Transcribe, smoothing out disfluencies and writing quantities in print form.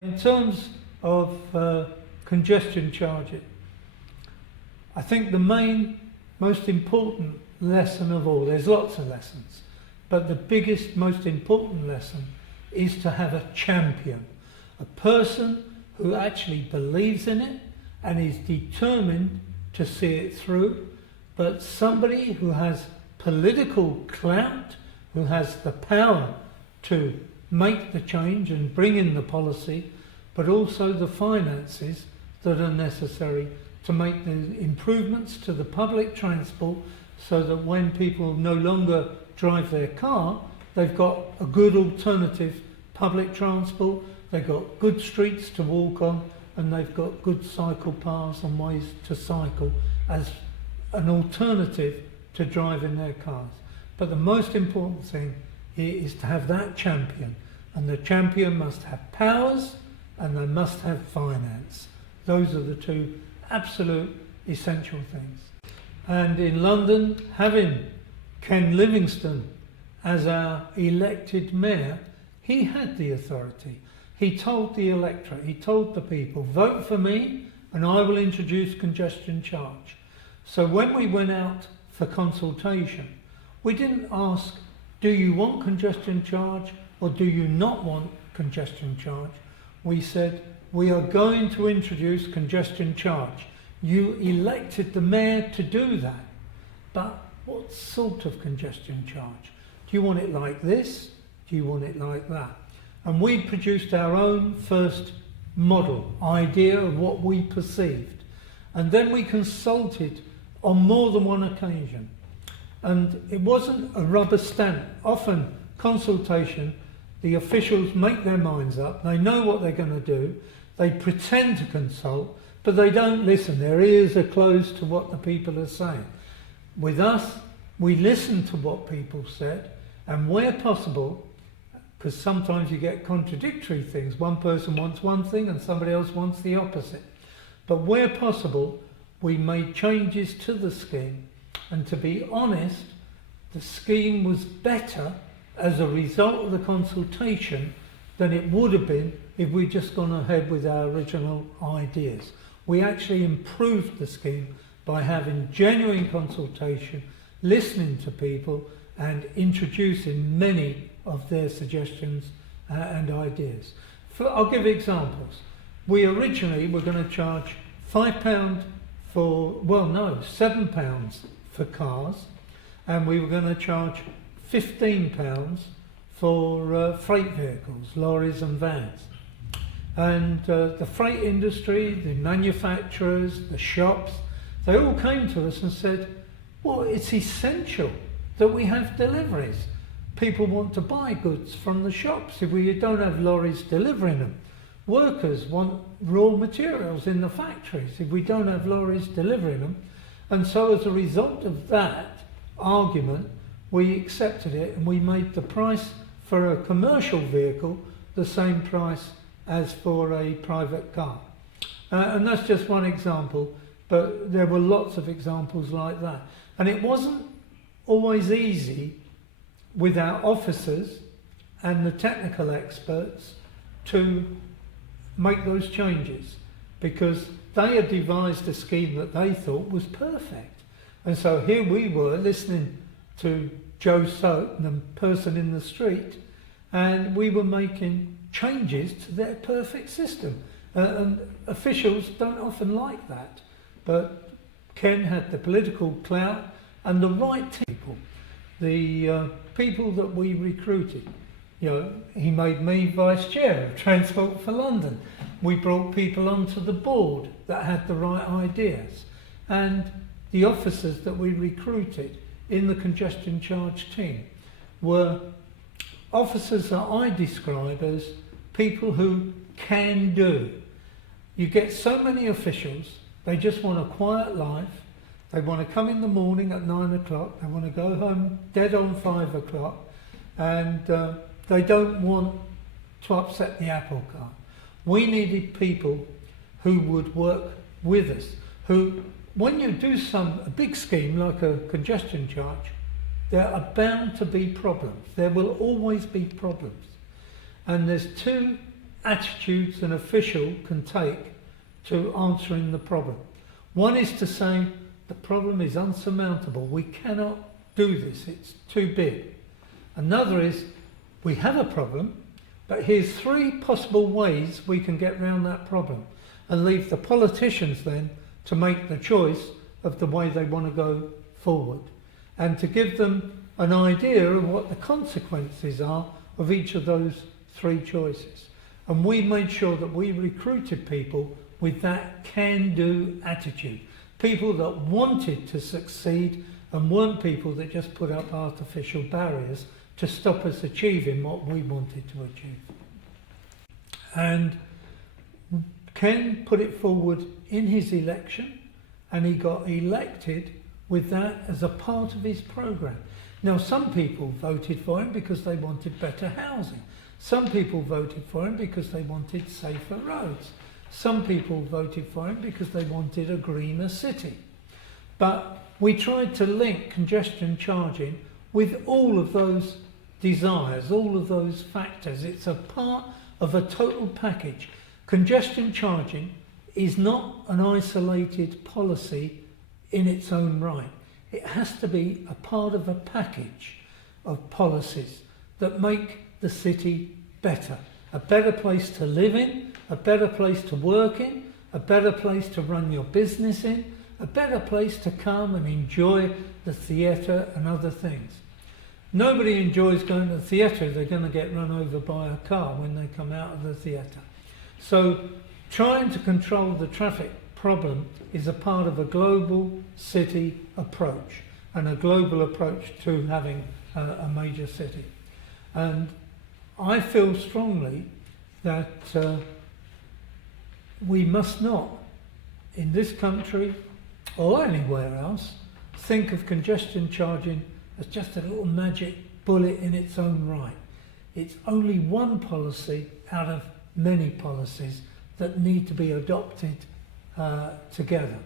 In terms of congestion charging, I think the most important lesson of all, there's lots of lessons, but the biggest, most important lesson is to have a champion, a person who actually believes in it and is determined to see it through, but somebody who has political clout, who has the power to make the change and bring in the policy, but also the finances that are necessary to make the improvements to the public transport so that when people no longer drive their car, they've got a good alternative public transport, they've got good streets to walk on, and they've got good cycle paths and ways to cycle as an alternative to driving their cars. But the most important thing here is to have that champion, and the champion must have powers and they must have finance. Those are the two absolute essential things. And in London, having Ken Livingston as our elected mayor, he had the authority. He told the electorate, he told the people, vote for me and I will introduce congestion charge. So when we went out for consultation, we didn't ask, do you want congestion charge or do you not want congestion charge? We said, we are going to introduce congestion charge. You elected the mayor to do that, but what sort of congestion charge? Do you want it like this? Do you want it like that? And we produced our own first model, idea of what we perceived. And then we consulted on more than one occasion. And it wasn't a rubber stamp. Often consultation, the officials make their minds up, they know what they're going to do, they pretend to consult, but they don't listen. Their ears are closed to what the people are saying. With us, we listen to what people said, and where possible, because sometimes you get contradictory things, one person wants one thing and somebody else wants the opposite. But where possible, we made changes to the scheme, and to be honest, the scheme was better as a result of the consultation than it would have been if we'd just gone ahead with our original ideas. We actually improved the scheme by having genuine consultation, listening to people and introducing many of their suggestions and ideas. I'll give examples. We originally were going to charge £5 for, £7 for cars, and we were going to charge £15 for freight vehicles, lorries and vans. And the freight industry, the manufacturers, the shops, they all came to us and said, well, it's essential that we have deliveries. People want to buy goods from the shops if we don't have lorries delivering them. Workers want raw materials in the factories if we don't have lorries delivering them. And so as a result of that argument, we accepted it and we made the price for a commercial vehicle the same price as for a private car. And that's just one example, but there were lots of examples like that. And it wasn't always easy with our officers and the technical experts to make those changes, because they had devised a scheme that they thought was perfect. And so here we were listening to Joe Soap, the person in the street, and we were making changes to their perfect system. And officials don't often like that. But Ken had the political clout and the right people. The people that we recruited, he made me vice chair of Transport for London. We brought people onto the board that had the right ideas. And the officers that we recruited in the congestion charge team were officers that I describe as people who can do. You get so many officials, they just want a quiet life. They want to come in the morning at 9 o'clock, they want to go home dead on 5 o'clock, and they don't want to upset the apple cart. We needed people who would work with us, who, when you do a big scheme like a congestion charge, there are bound to be problems. There will always be problems. And there's two attitudes an official can take to answering the problem. One is to say, the problem is unsurmountable, we cannot do this, it's too big. Another is, we have a problem, but here's 3 possible ways we can get around that problem, and leave the politicians then to make the choice of the way they want to go forward, and to give them an idea of what the consequences are of each of those 3 choices. And we made sure that we recruited people with that can-do attitude, people that wanted to succeed and weren't people that just put up artificial barriers to stop us achieving what we wanted to achieve. And Ken put it forward in his election, and he got elected with that as a part of his programme. Now, some people voted for him because they wanted better housing. Some people voted for him because they wanted safer roads. Some people voted for him because they wanted a greener city. But we tried to link congestion charging with all of those desires, all of those factors. It's a part of a total package. Congestion charging is not an isolated policy in its own right. It has to be a part of a package of policies that make the city better. A better place to live in, a better place to work in, a better place to run your business in, a better place to come and enjoy the theatre and other things. Nobody enjoys going to the theatre if they're going to get run over by a car when they come out of the theatre. So trying to control the traffic problem is a part of a global city approach, and a global approach to having a major city. And I feel strongly that we must not, in this country or anywhere else, think of congestion charging as just a little magic bullet in its own right. It's only one policy out of many policies that need to be adopted together.